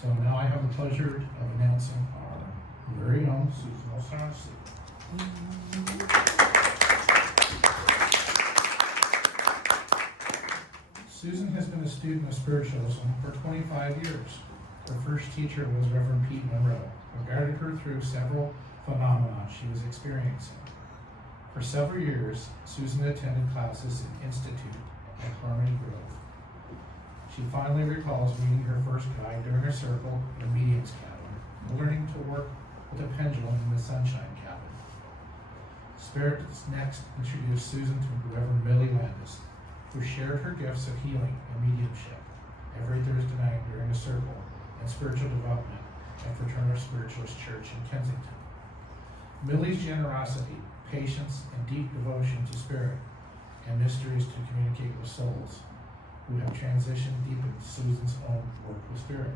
So now I have the pleasure of announcing our very own Susan O'Shaughnessy. Susan has been a student of spiritualism for 25 years. Her first teacher was Reverend Pete Monroe, who guided her through several phenomena she was experiencing. For several years, Susan attended classes in Institute at Harmony Grove. She finally recalls meeting her first guide during a circle in Medium's Cabin and learning to work with a pendulum in the Sunshine Cabin. Spirits next introduced Susan to Reverend Millie Landis, who shared her gifts of healing and mediumship every Thursday night during a circle in spiritual development at Fraternal Spiritualist Church in Kensington. Millie's generosity, patience, and deep devotion to spirit and mysteries to communicate with souls who have transitioned deep into Susan's own work with spirit.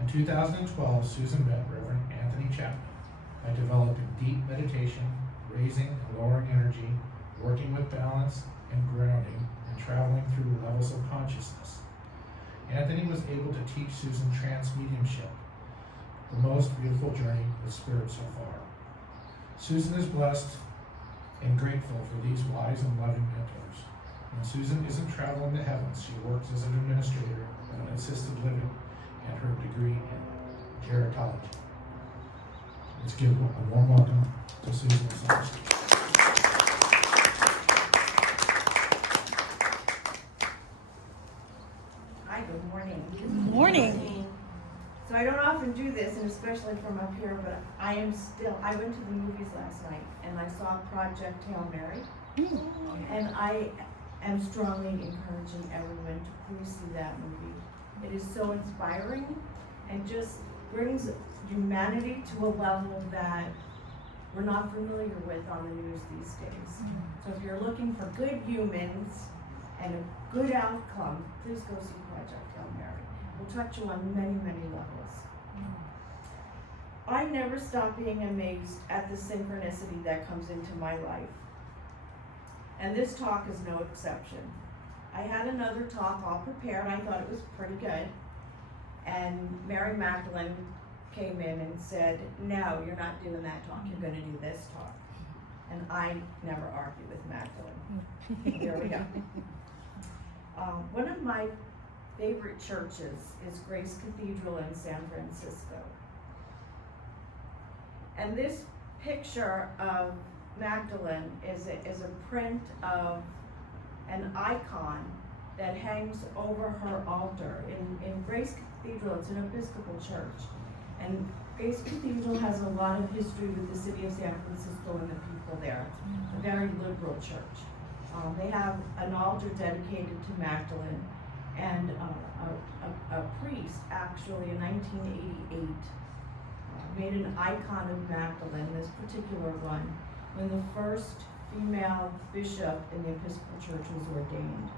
In 2012, Susan met Reverend Anthony Chapman by developing deep meditation, raising and lowering energy, working with balance and grounding, and traveling through levels of consciousness. Anthony was able to teach Susan trance mediumship, the most beautiful journey with spirit so far. Susan is blessed and grateful for these wise and loving mentors. When Susan isn't traveling the heavens, she works as an administrator at an assisted living and her degree in gerontology. Let's give a warm welcome to Susan O'Shaughnessy. Hi, good morning. Good morning. So I don't often do this, and especially from up here, but I went to the movies last night, and I saw Project Hail Mary, and I am strongly encouraging everyone to please see that movie. It is so inspiring, and just brings humanity to a level that we're not familiar with on the news these days. So if you're looking for good humans and a good outcome, please go see Project Hail Mary. It will touch you on many, many levels. I never stop being amazed at the synchronicity that comes into my life. And this talk is no exception. I had another talk all prepared. I thought it was pretty good. And Mary Magdalene came in and said, no, you're not doing that talk. You're going to do this talk. And I never argue with Magdalene. Here we go. One of my favorite churches is Grace Cathedral in San Francisco. And this picture of Magdalene is a print of an icon that hangs over her altar. In Grace Cathedral, it's an Episcopal church. And Grace Cathedral has a lot of history with the city of San Francisco and the people there. A very liberal church. They have an altar dedicated to Magdalene, and a priest actually in 1988 made an icon of Magdalene, this particular one, when the first female bishop in the Episcopal Church was ordained.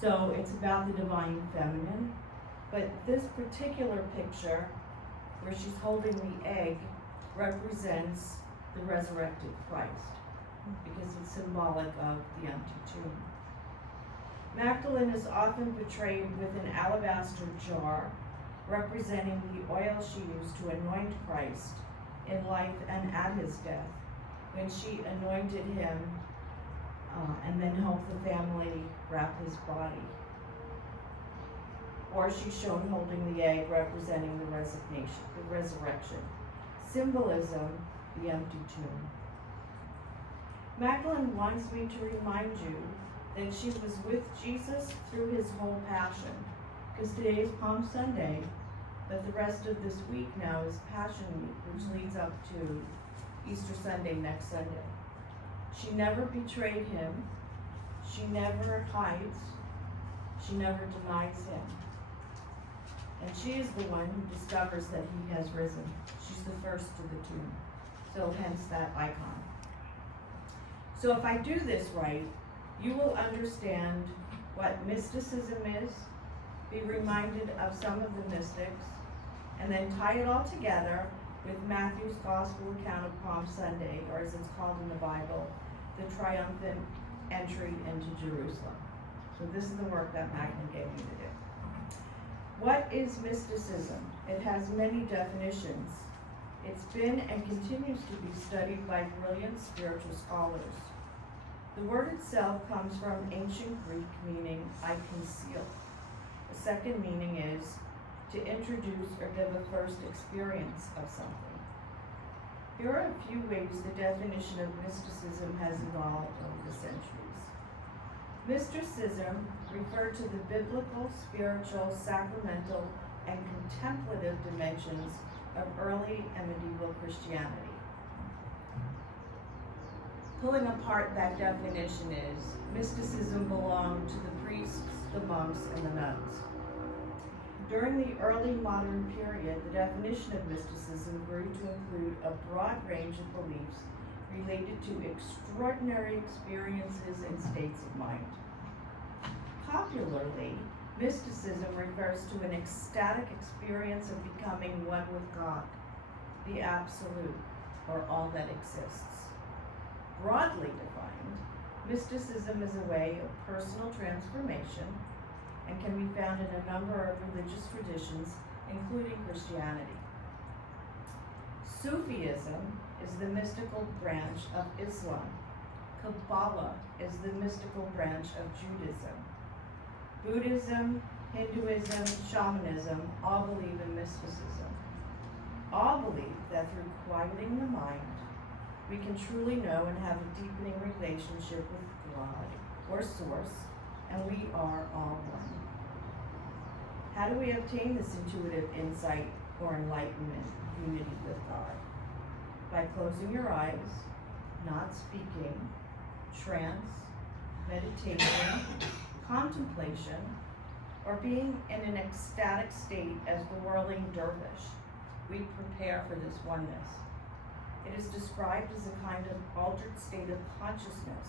So it's about the divine feminine, but this particular picture, where she's holding the egg, represents the resurrected Christ, because it's symbolic of the empty tomb. Magdalene is often portrayed with an alabaster jar, representing the oil she used to anoint Christ in life and at his death, when she anointed him and then helped the family wrap his body. Or she's shown holding the egg, representing the resurrection. Symbolism, the empty tomb. Magdalene wants me to remind you that she was with Jesus through his whole passion, because today is Palm Sunday, but the rest of this week now is Passion Week, which leads up to Easter Sunday next Sunday. She never betrayed him, she never hides, she never denies him. And she is the one who discovers that he has risen. She's the first to the tomb, so hence that icon. So if I do this right, you will understand what mysticism is, be reminded of some of the mystics, and then tie it all together with Matthew's gospel account of Palm Sunday, or as it's called in the Bible, the triumphant entry into Jerusalem. So this is the work that Magdalene gave me to do. What is mysticism? It has many definitions. It's been and continues to be studied by brilliant spiritual scholars. The word itself comes from ancient Greek meaning I conceal. The second meaning is to introduce or give a first experience of something. Here are a few ways the definition of mysticism has evolved over the centuries. Mysticism referred to the biblical, spiritual, sacramental, and contemplative dimensions of early and medieval Christianity. Pulling apart that definition is, mysticism belonged to the priests, the monks, and the nuns. During the early modern period, the definition of mysticism grew to include a broad range of beliefs related to extraordinary experiences and states of mind. Popularly, mysticism refers to an ecstatic experience of becoming one with God, the absolute, or all that exists. Broadly defined, mysticism is a way of personal transformation and can be found in a number of religious traditions, including Christianity. Sufism is the mystical branch of Islam. Kabbalah is the mystical branch of Judaism. Buddhism, Hinduism, shamanism all believe in mysticism. All believe that through quieting the mind, we can truly know and have a deepening relationship with God or Source, and we are all one. How do we obtain this intuitive insight or enlightenment, unity with God? By closing your eyes, not speaking, trance, meditation, contemplation, or being in an ecstatic state as the whirling dervish, we prepare for this oneness. It is described as a kind of altered state of consciousness,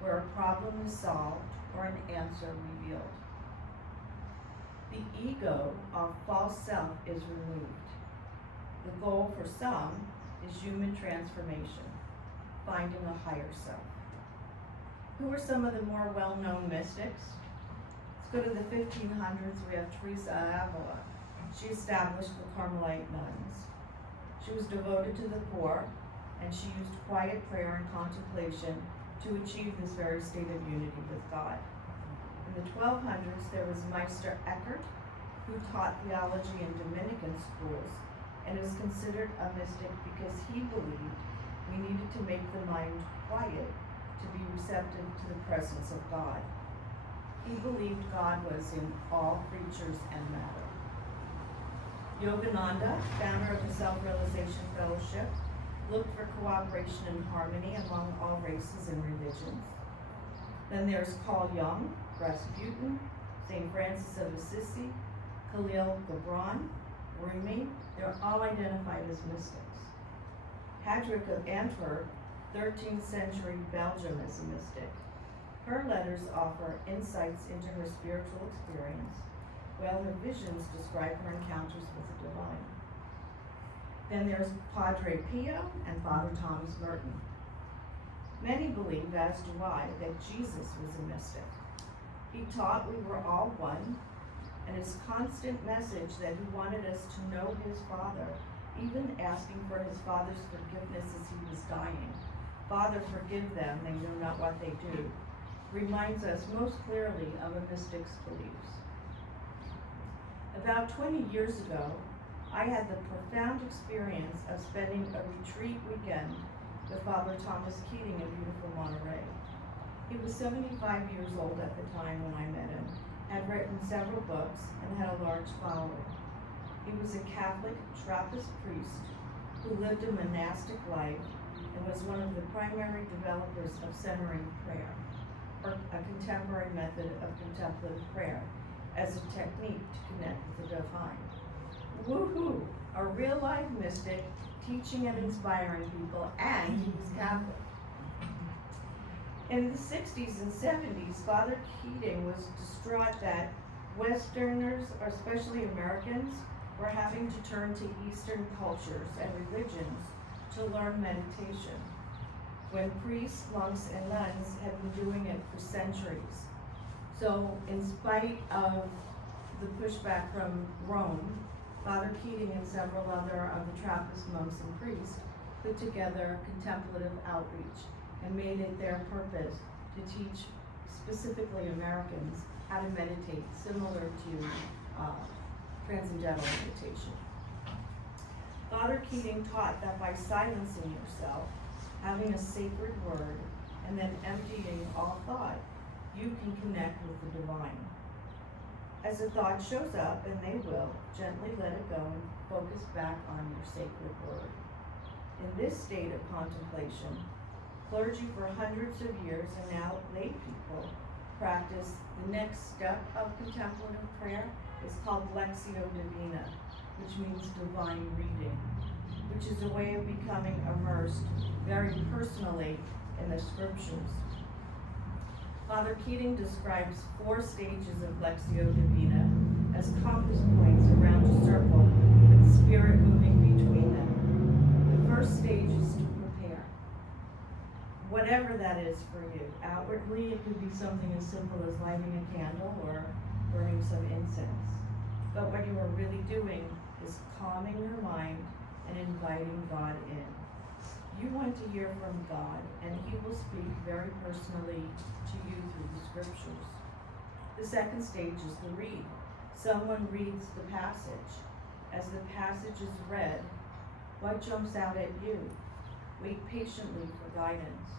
where a problem is solved or an answer revealed. The ego of false self is removed. The goal for some is human transformation, finding a higher self. Who are some of the more well-known mystics? Let's go to the 1500s. We have Teresa of Avila. She established the Carmelite nuns. She was devoted to the poor, and she used quiet prayer and contemplation to achieve this very state of unity with God. In the 1200s, there was Meister Eckhart, who taught theology in Dominican schools and is considered a mystic because he believed we needed to make the mind quiet to be receptive to the presence of God. He believed God was in all creatures and matter. Yogananda, founder of the Self-Realization Fellowship, looked for cooperation and harmony among all races and religions. Then there's Carl Jung, Rasputin, St. Francis of Assisi, Khalil Gibran, Rumi. They're all identified as mystics. Hadric of Antwerp, 13th century Belgium, is a mystic. Her letters offer insights into her spiritual experience, while her visions describe her encounters with the divine. Then there's Padre Pio and Father Thomas Merton. Many believe, as do I, that Jesus was a mystic. He taught we were all one, and his constant message that he wanted us to know his Father, even asking for his Father's forgiveness as he was dying. Father, forgive them, they know not what they do, reminds us most clearly of a mystic's beliefs. About 20 years ago, I had the profound experience of spending a retreat weekend with Father Thomas Keating in beautiful Monterey. He was 75 years old at the time when I met him, had written several books, and had a large following. He was a Catholic Trappist priest who lived a monastic life and was one of the primary developers of centering prayer, or a contemporary method of contemplative prayer, as a technique to connect with the divine. Woohoo! A real-life mystic teaching and inspiring people, and he was Catholic. In the 60s and 70s, Father Keating was distraught that Westerners, or especially Americans, were having to turn to Eastern cultures and religions to learn meditation, when priests, monks, and nuns had been doing it for centuries. So, in spite of the pushback from Rome, Father Keating and several other of the Trappist monks and priests put together contemplative outreach and made it their purpose to teach specifically Americans how to meditate, similar to transcendental meditation. Father Keating taught that by silencing yourself, having a sacred word, and then emptying all thought, you can connect with the divine. As a thought shows up, and they will, gently let it go and focus back on your sacred word. In this state of contemplation, clergy for hundreds of years and now lay people practice the next step of contemplative prayer. It's called Lectio Divina, which means divine reading, which is a way of becoming immersed very personally in the scriptures. Father Keating describes 4 stages of Lectio Divina as compass points around a circle with spirit moving between them. The first stage is to prepare. Whatever that is for you. Outwardly, it could be something as simple as lighting a candle or burning some incense. But what you are really doing is calming your mind and inviting God in. You want to hear from God, and He will speak very personally to you through the scriptures. The second stage is the read. Someone reads the passage. As the passage is read, what jumps out at you? Wait patiently for guidance.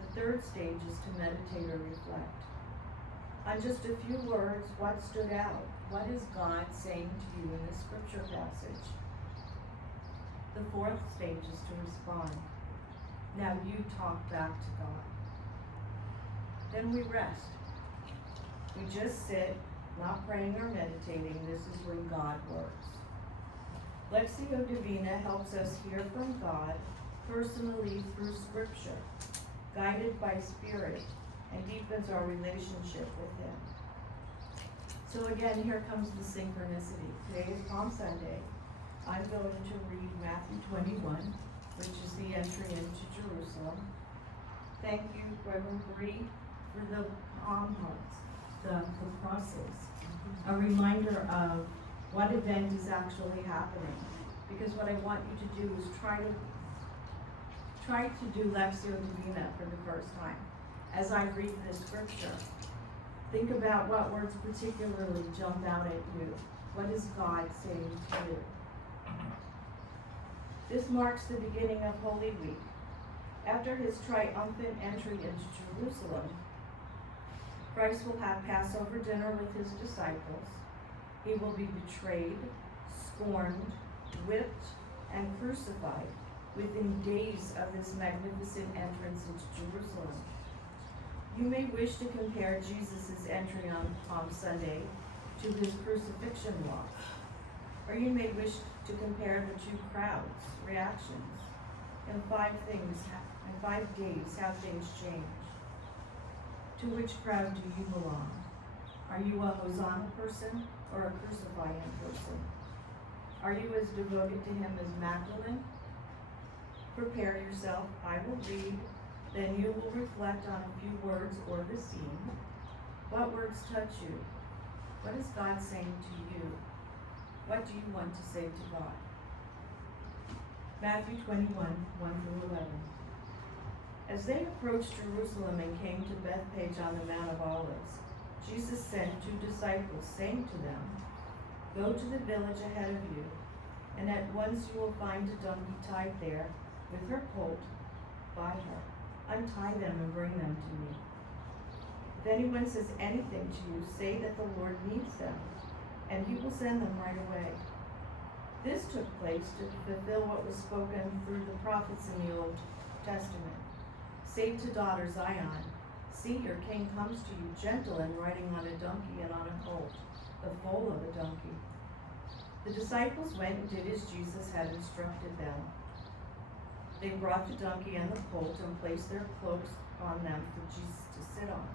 The third stage is to meditate or reflect. On just a few words, what stood out? What is God saying to you in the scripture passage? The fourth stage is to respond. Now you talk back to God. Then we rest. We just sit, not praying or meditating. This is when God works. Lectio Divina helps us hear from God personally through scripture, guided by spirit, and deepens our relationship with Him. So again, here comes the synchronicity. Today is Palm Sunday. I'm going to read Matthew 21, which is the entry into Jerusalem. Thank you, Reverend Bree, for the palm hearts, the crosses. A reminder of what event is actually happening. Because what I want you to do is try to do Lectio Divina for the first time. As I read this scripture, think about what words particularly jump out at you. What is God saying to you? This marks the beginning of Holy Week. After his triumphant entry into Jerusalem, Christ will have Passover dinner with his disciples. He will be betrayed, scorned, whipped, and crucified within days of this magnificent entrance into Jerusalem. You may wish to compare Jesus' entry on Palm Sunday to his crucifixion walk, or you may wish to compare the two crowds' reactions. In 5 days, how things change. To which crowd do you belong? Are you a Hosanna person or a crucifying person? Are you as devoted to him as Magdalene? Prepare yourself. I will read, then you will reflect on a few words or the scene. What words touch you? What is God saying to you? What do you want to say to God? Matthew 21, 1-11. As they approached Jerusalem and came to Bethphage on the Mount of Olives, Jesus sent 2 disciples, saying to them, "Go to the village ahead of you, and at once you will find a donkey tied there, with her colt by her. Untie them and bring them to me. If anyone says anything to you, say that the Lord needs them, and he will send them right away." This took place to fulfill what was spoken through the prophets in the Old Testament. "Say to daughter Zion, see, your king comes to you, gentle and riding on a donkey and on a colt, the foal of a donkey." The disciples went and did as Jesus had instructed them. They brought the donkey and the colt and placed their cloaks on them for Jesus to sit on.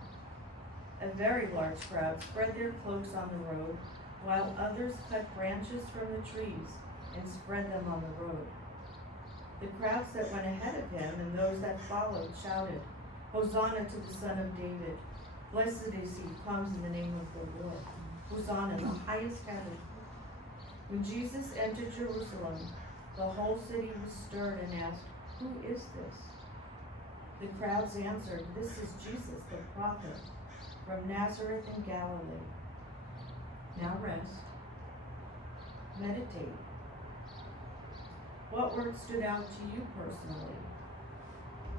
A very large crowd spread their cloaks on the road, while others cut branches from the trees and spread them on the road. The crowds that went ahead of him and those that followed shouted, "Hosanna to the Son of David! Blessed is he who comes in the name of the Lord! Hosanna in the highest heaven!" When Jesus entered Jerusalem, the whole city was stirred and asked, "Who is this?" The crowds answered, "This is Jesus, the prophet, from Nazareth in Galilee." Now rest. Meditate. What word stood out to you personally?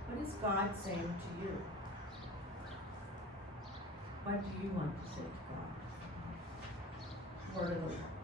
What is God saying to you? What do you want to say to God? Word of the Lord.